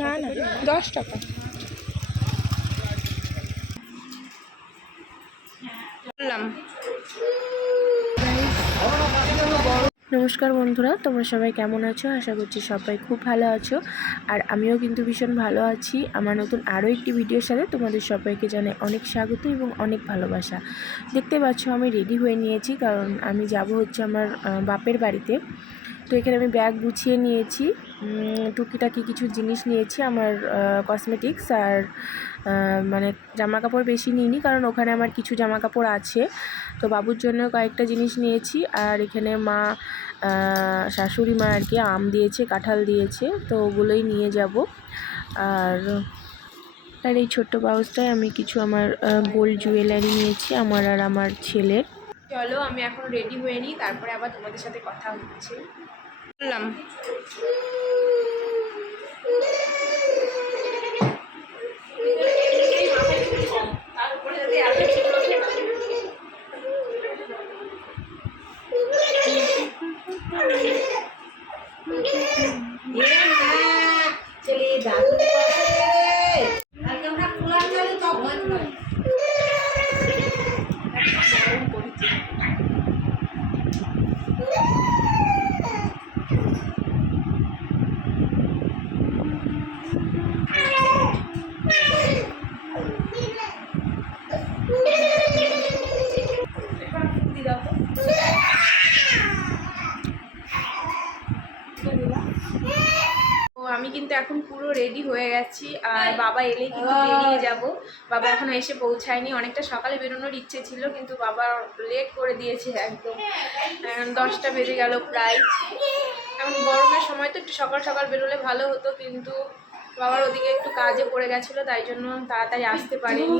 না না দশ টাকা। বললাম। নমস্কার বন্ধুরা তোমরা সবাই কেমন আছো? আশা করছি সবাই খুব ভালো আছো। আর আমিও কিন্তু ভীষণ ভালো আছি। আমার নতুন আরও একটি ভিডিওর সাথে তোমাদের সবাইকে জানাই অনেক স্বাগত এবং অনেক ভালোবাসা। দেখতে পাচ্ছ আমি রেডি হয়ে নিয়েছি কারণ আমি যাব হচ্ছে আমার বাপের বাড়িতে। তো এখানে আমি ব্যাগ গুছিয়ে নিয়েছি টুকিটাকি কিছু জিনিস নিয়েছি, আমার কসমেটিক্স আর মানে জামা কাপড় বেশি নিইনি কারণ ওখানে আমার কিছু জামা কাপড় আছে। তো বাবুর জন্য কয়েকটা জিনিস নিয়েছি আর এখানে মা শাশুড়ি মা আর কি আম দিয়েছে, কাঁঠাল দিয়েছে, তো ওগুলোই নিয়ে যাব। আর আর এই ছোট্ট পাউচটায় আমি কিছু আমার গোল্ড জুয়েলারি নিয়েছি, আমার আর আমার ছেলের। চলো আমি এখন রেডি হয়ে নিই তারপরে আবার তোমাদের সাথে কথা হচ্ছে। বললাম। তো আমি কিন্তু এখন পুরো রেডি হয়ে গেছি। আর বাবা এলে কিন্তু বেরিয়ে যাব। বাবা এখনও এসে পৌঁছায়নি। অনেকটা সকালে বেরোনোর ইচ্ছে ছিল কিন্তু বাবা লেট করে দিয়েছে একদম। দশটা বেজে গেল প্রায়। এখন গরমের সময় তো একটু সকাল সকাল বেরোলে ভালো হতো কিন্তু বাবার ওদিকে একটু কাজে পড়ে গেছিল তাই জন্য তাড়াতাড়ি আসতে পারিনি।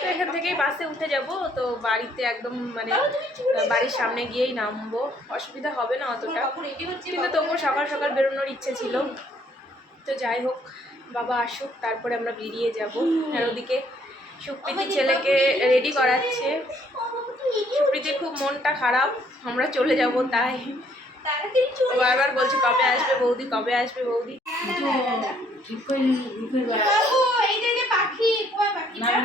তো এখান থেকেই বাসে উঠে যাব তো বাড়িতে একদম মানে বাড়ির সামনে গিয়েই নামবো। অসুবিধা হবে না অতটা। কিন্তু তবুও সকাল সকাল বেরোনোর ইচ্ছে ছিল। তো যাই হোক বাবা আসুক তারপরে আমরা বেরিয়ে যাব। আর ওদিকে সুপ্রীতির ছেলেকে রেডি করাচ্ছে। সুপ্রীতির খুব মনটা খারাপ আমরা চলে যাব তাই। বারবার বলছে কবে আসবে বৌদি? কবে আসবে বৌদি?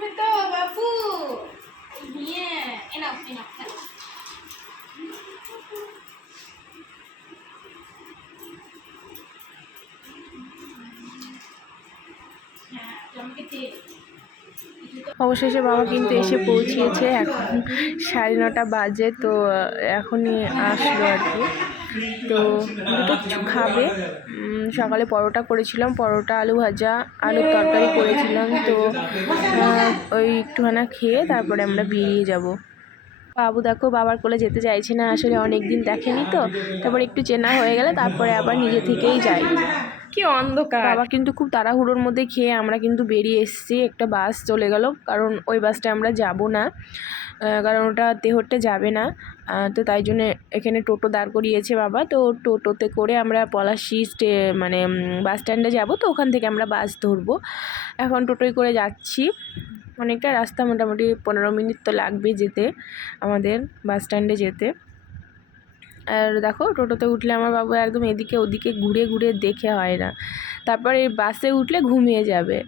করবে তো নিয়ে অবশেষে বাবা কিন্তু এসে পৌঁছিয়েছে এখন। সাড়ে নটা বাজে তো এখনই আসলো আর কি। তো দুটো কিছু খাবে। সকালে পরোটা করেছিলাম। পরোটা, আলু ভাজা, আলুর তরকারি করেছিলাম। তো ওই একটুখানা খেয়ে তারপরে আমরা বেরিয়ে যাব। বাবু দেখো, বাবার কোলে যেতে চাইছে না। আসলে অনেক দিন দেখেনি তো। তারপর একটু চেনা হয়ে গেলে তারপরে আবার নিজে থেকেই যাই। কি অন্ধকার। বাবা কিন্তু খুব তাড়াহুড়োর মধ্যে খেয়ে আমরা কিন্তু বেরিয়ে এসেছি, একটা বাস চলে গেল। কারণ ওই বাসটা আমরা যাব না। কারণ ওটা তেহট্টে যাবে না। তো তাই জন্য এখানে টোটো দাঁড় করিয়েছে বাবা। তো টোটোতে করে আমরা পলাশি স্টে মানে বাস স্ট্যান্ডে যাব। তো ওখান থেকে আমরা বাস ধরবো। এখন টোটোয় করে যাচ্ছি। অনেকটা রাস্তা মোটামুটি পনেরো মিনিট তো লাগবে যেতে, আমাদের বাস স্ট্যান্ডে যেতে। আর দেখো, টোটোতে উঠলে আমার বাবু একদম এদিকে ওদিকে ঘুরে ঘুরে দেখে হয় না। তারপর এই বাসে উঠলে ঘুমিয়ে যাবে।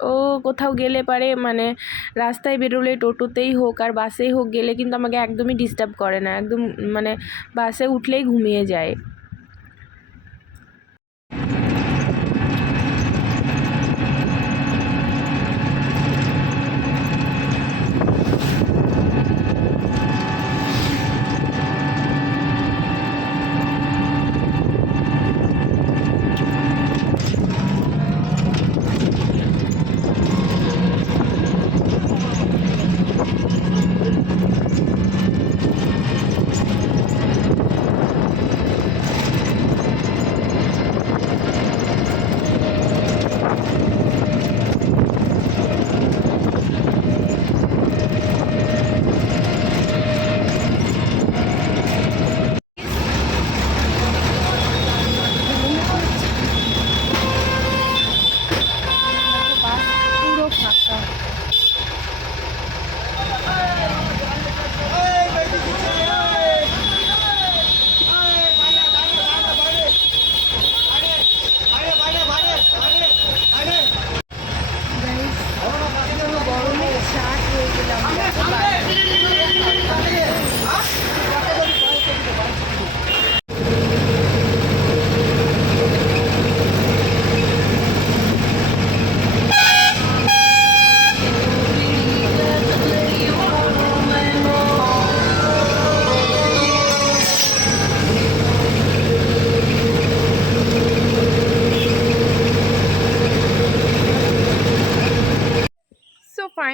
ও কোথাও গেলে পারে মানে রাস্তায় বেরোলে টোটোতেই হোক আর বাসেই হোক গেলে কিন্তু আমাকে একদমই ডিস্টার্ব করে না। একদম মানে বাসে উঠলেই ঘুমিয়ে যায়।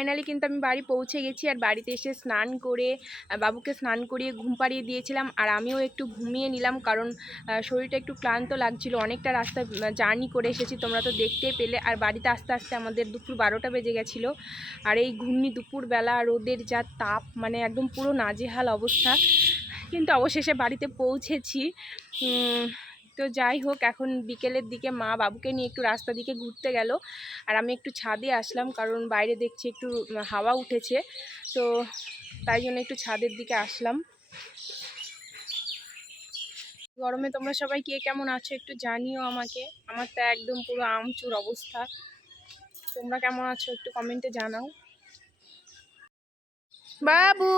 ফাইনালি কিন্তু আমি বাড়ি পৌঁছে গেছি আর বাড়িতে এসে স্নান করে বাবুকে স্নান করিয়ে ঘুম পাড়িয়ে দিয়েছিলাম আর আমিও একটু ঘুমিয়ে নিলাম কারণ শরীরটা একটু ক্লান্ত লাগছিল। অনেকটা রাস্তা জার্নি করে এসেছি তোমরা তো দেখতে পেলে। আর বাড়িতে আস্তে আস্তে আমাদের দুপুর বারোটা বেজে গেছিল। আর এই ঘূর্ণি দুপুরবেলা, রোদের যা তাপ মানে একদম পুরো নাজেহাল অবস্থা। কিন্তু অবশেষে বাড়িতে পৌঁছেছি। তো যাই হোক, এখন বিকেলের দিকে মা বাবুকে নিয়ে একটু রাস্তা দিকে ঘুরতে গেল। আর আমি একটু ছাদে আসলাম, কারণ বাইরে দেখছি একটু হাওয়া উঠেছে। তো তাই জন্য একটু ছাদের দিকে আসলাম। গরমে তোমরা সবাই কে কেমন আছো একটু জানিও আমাকে। আমার তো একদম পুরো আমচুর অবস্থা। তোমরা কেমন আছো একটু কমেন্টে জানাও। বাবু!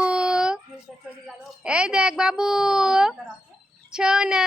এই দেখ বাবু! সোনা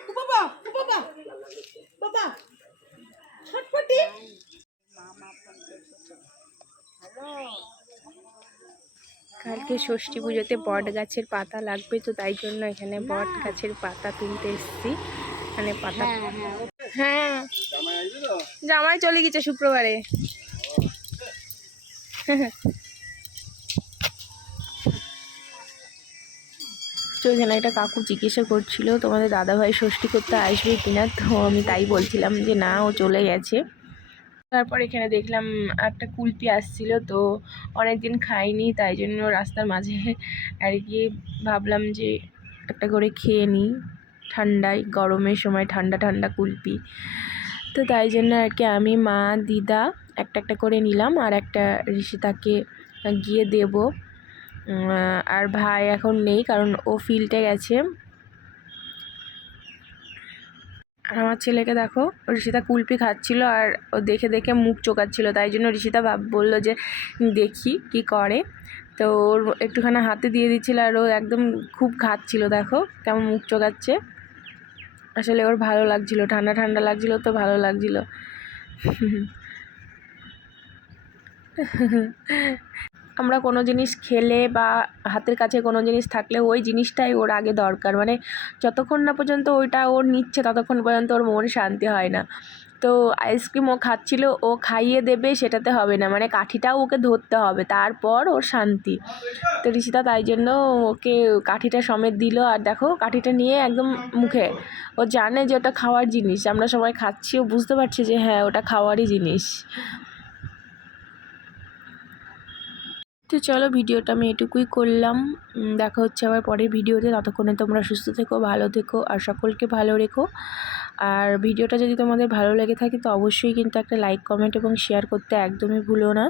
কালকে ষষ্ঠী পুজোতে বট গাছের পাতা লাগবে তো তাই জন্য এখানে বট গাছের পাতা তুলতে এসেছি। মানে পাতা হ্যাঁ। জামাই চলে গেছে শুক্রবারে। তো এখানে একটা কাকু জিজ্ঞাসা করছিল তোমাদের দাদাভাই ষষ্ঠী করতে আসবে কিনা? তো আমি তাই বলছিলাম যে না ও চলে গেছে। তারপর এখানে দেখলাম একটা কুলপি আসছিল, তো অনেক দিন খাইনি, তাই জন্য রাস্তার মাঝে আর কি ভাবলাম যে একটা করে খেয়ে নিই। ঠান্ডায়, গরমের সময় ঠান্ডা ঠান্ডা কুলপি। তো তাই জন্য আর কি আমি, মা, দিদা একটা একটা করে নিলাম আর একটা ঋষিতাকে গিয়ে দেব। আর ভাই এখন নেই কারণ ও ফিল্ডে গেছে। আর আমার ছেলেকে দেখো, ঋষিতা কুলপি খাচ্ছিল আর ও দেখে দেখে মুখ চোকাচ্ছিল। তাই জন্য ঋষিতা ভাব বলল যে, দেখি কি করে। তো ওর একটুখানি হাতে দিয়ে দিচ্ছিল আর ও একদম খুব খাচ্ছিল। দেখো কেমন মুখ চোকাচ্ছে। আসলে ওর ভালো লাগছিল, ঠান্ডা ঠান্ডা লাগছিল তো ভালো লাগছিল। আমরা কোনো জিনিস খেলে বা হাতের কাছে কোনো জিনিস থাকলে ওই জিনিসটাই ওর আগে দরকার। মানে যতক্ষণ না পর্যন্ত ওইটা ওর নিচ্ছে, ততক্ষণ পর্যন্ত ওর মন শান্তি হয় না। তো আইসক্রিম ও খাচ্ছিল, ও খাইয়ে দেবে সেটাতে হবে না। মানে কাঠিটাও ওকে ধরতে হবে, তারপর ওর শান্তি। তো ঋষিতা তাই জন্য ওকে কাঠিটা সমেত দিল। আর দেখো, কাঠিটা নিয়ে একদম মুখে। ও জানে যে ওটা খাওয়ার জিনিস। আমরা সবাই খাচ্ছি, ও বুঝতে পারছি যে হ্যাঁ ওটা খাওয়ারই জিনিস। তো চলো ভিডিওটা আমি এটুকুই করলাম। দেখা হচ্ছে আবার পরের ভিডিওতে। ততক্ষণে তোমরা সুস্থ থেকো, ভালো থেকো আর সকলকে ভালো রেখো। আর ভিডিওটা যদি তোমাদের ভালো লেগে থাকে তো অবশ্যই কিন্তু একটা লাইক কমেন্ট এবং শেয়ার করতে একদমই ভুলো না।